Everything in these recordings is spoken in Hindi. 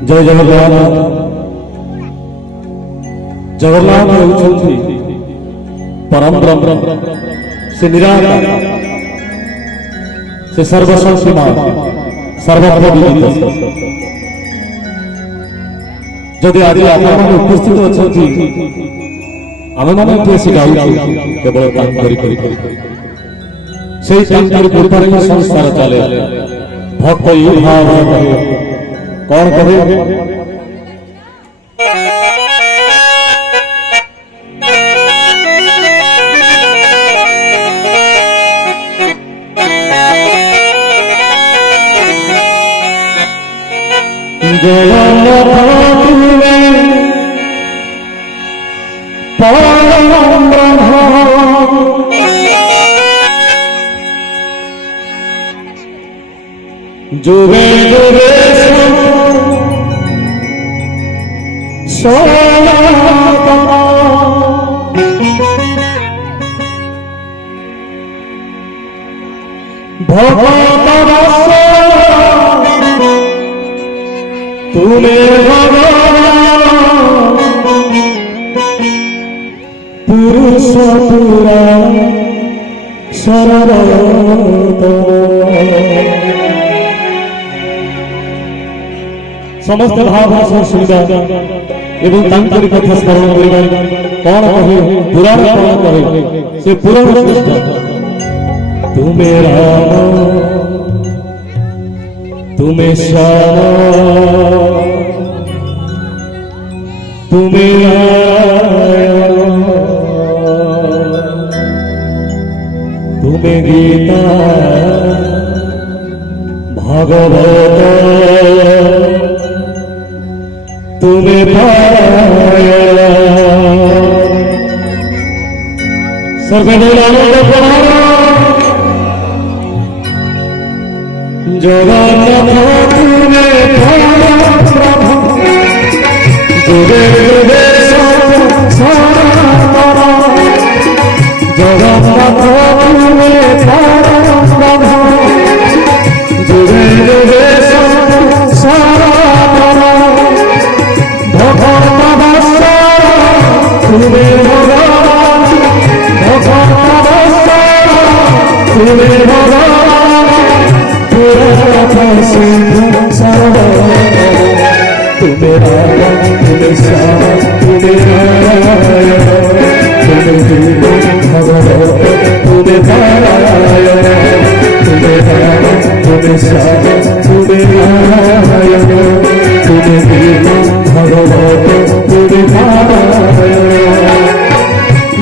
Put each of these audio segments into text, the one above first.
जय जगन्नाथ। जगन्नाथ होउछंती परम ब्रह्म, से निराकार, से सर्वशक्तिमान, सर्वत्र विदित। जदि आज आपण उपस्थित अछंती आमे माने केसी गाउछु केवल काम करी सेई तांकर कृपारे ही संसार चले। भक्त ई भाव कौन कहे जुगे जुगे पुरुष पूरा समस्त भाव सुनिबा एवं तांकर कथा स्मरण करिबा। कौन कहे पुराण कौन कहे से पुराण श्रेष्ठ। तुम्हें राम तुम्हें श्याम तुम्हें नारायण तुम्हें गीता भागवत तुम्हें पारायण सर्वनाम जगन्नाथ तुम्हें प्रभु जुगे जुगे जगन्नाथ तुम्हें प्रभु जुगे जुगे तुम्हें भगवान तुम्हें भगवान तुम्हें राम तुम्हें श्याम तुम्हें नारायण तुम्हें भगवत तुम्हें पारायण तुम्हें राम तुम्हें श्याम तुम्हें नारायण तुम्हें भगवत तुम्हें पारायण।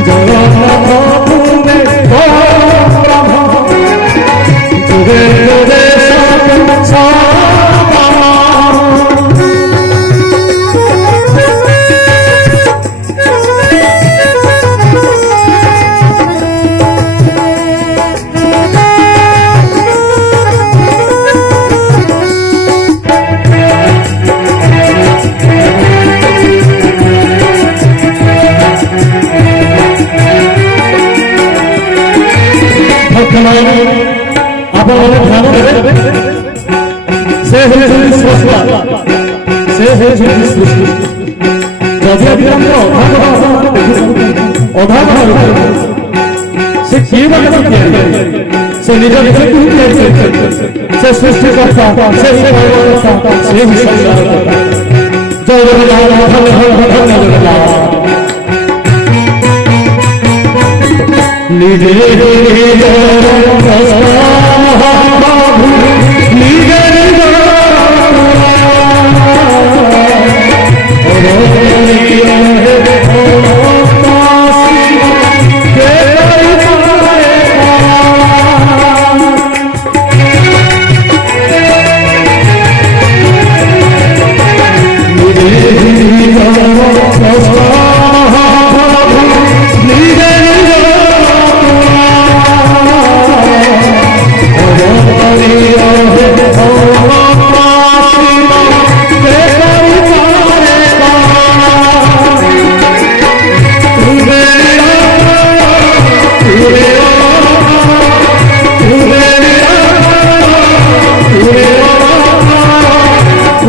जगन्नाथ तुम्हें प्रभु जुगे जुगे आप ध्यान देवे से सृष्टि जदि अधा से से निज से सृष्टि करता से जय निजे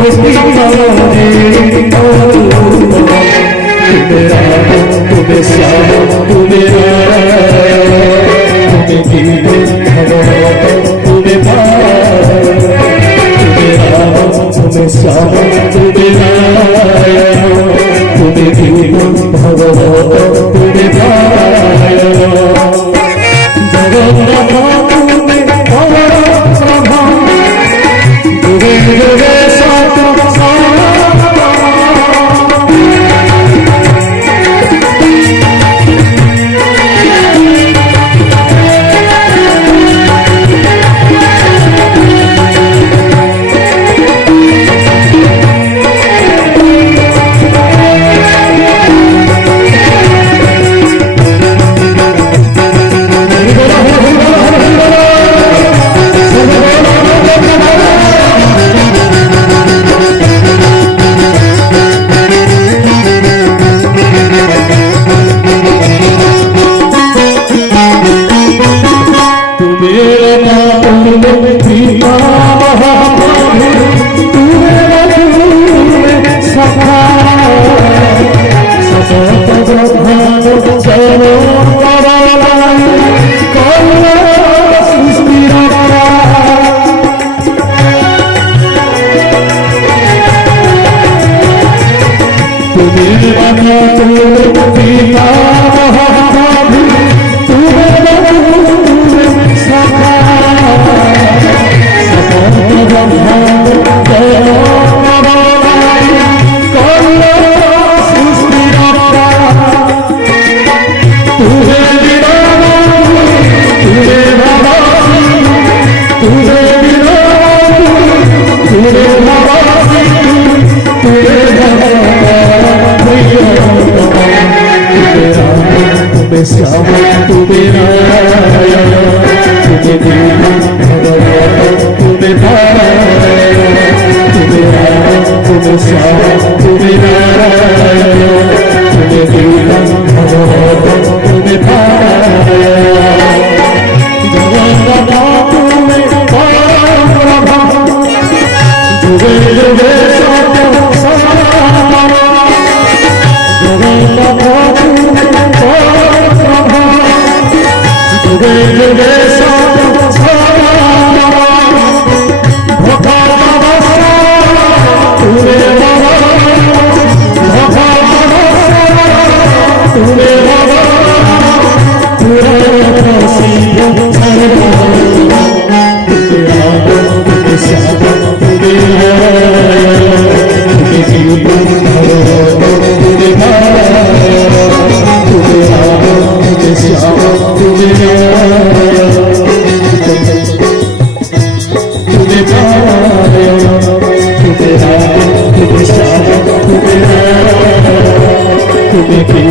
Cristo पिता महाप्रभु तुम्हें रघुरे सखा सतत ब्रह्मांड चलो करलाई कला सृष्टि रक्षा तुम्हें बना तुम्हें पिता महाप्रभु तुम्हें रघुरे सखा सतत ब्रह्मांड चलो करलाई कला सृष्टि रक्षा तुम्हें बिना तुम्हें भवासी तुम्हें बिना तुम्हें भवासी तुम्हें तुम्हें श्याम तुम्हें नारायण तुम्हें देव भगवान तुम्हें नारायण तुम्हें राम तुम्हें श्याम तुम्हें नारायण तुम्हें देव भगवान तुम्हें नारायण जगन्नाथ तुम्हें परम जुगे जुगे तुम्हें